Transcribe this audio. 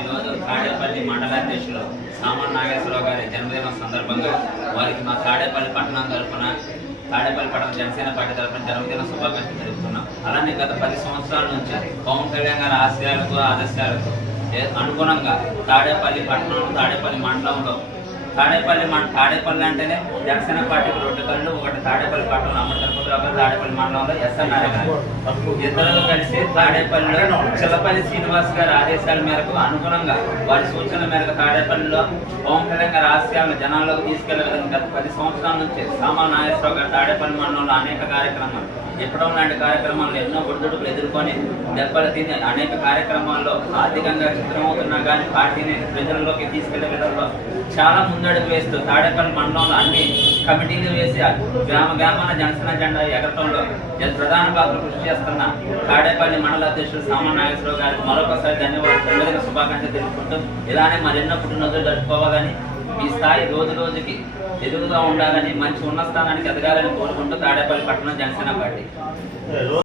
ఈరోజు తాడేపల్లి మండలాధ్యక్షులు సామాన్ నాగేశ్వరరావు గారి జన్మదినం సందర్భంగా వారికి మా తాడేపల్లి పట్టణం తరఫున తాడేపల్లి పట్టణ జనసేన పార్టీ తరఫున జన్మదిన శుభాకాంక్షలు తెలుపుతున్నాం. అలానే గత 10 సంవత్సరాల నుంచి పవన్ కళ్యాణ్ గారి ఆశయాలకు ఆదర్శాలకు అనుగుణంగా తాడేపల్లి పట్టణంలో తాడేపల్లి మండలంలో తాడేపల్లి అంటేనే జనసేన పార్టీకి 2 కళ్ళు, ఒకటి తాడేపల్లి పట్టణంలో అమృతరావు తాడేపల్లి మండలంలో ఎస్ఎన్ఆర్ గారు ఇద్దరు కలిసి తాడేపల్లిలో చిల్లపల్లి శ్రీనివాస్ గారి ఆదేశాల మేరకు అనుగుణంగా వారి సూచనల మేరకు తాడేపల్లిలో పవన్ కళ్యాణ్ గారి ఆశయాలను జనాల్లోకి తీసుకెళ్లే విధంగా గత 10 సంవత్సరాల నుంచి సామాన్ నాగేశ్వరరావు గారు తాడేపల్లి మండలంలో అనేక కార్యక్రమాలు ఎప్పుడో లాంటి కార్యక్రమాలు ఎన్నో ఒడిదుడుకులు ఎదుర్కొని దెబ్బలు తిని అనేక కార్యక్రమాల్లో ఆర్థికంగా చిత్రమవుతున్నా కానీ పార్టీని ప్రజల్లోకి తీసుకెళ్లే విధంలో చాలా ముందడుగు వేస్తూ తాడేపల్లి మండలంలో అన్ని కమిటీలు వేసి గ్రామాన జనసేన జెండా ఎగరటంలో ప్రధాన పాత్ర కృషి చేస్తున్న తాడేపల్లి మండల అధ్యక్షుడు సామాన్ నాగేశ్వరరావు గారికి మరొకసారి జన్మదిన శుభాకాంక్షలు తెలుపుకుంటూ ఇలానే మరెన్నో పుట్టినరోజులు జరుపుకోవాలని ఈ స్థాయి రోజు రోజుకి ఎదుగుగా ఉండాలని మంచి ఉన్న స్థానానికి ఎదగాలని కోరుకుంటూ తాడేపల్లి పట్టణం జనసేన పార్టీ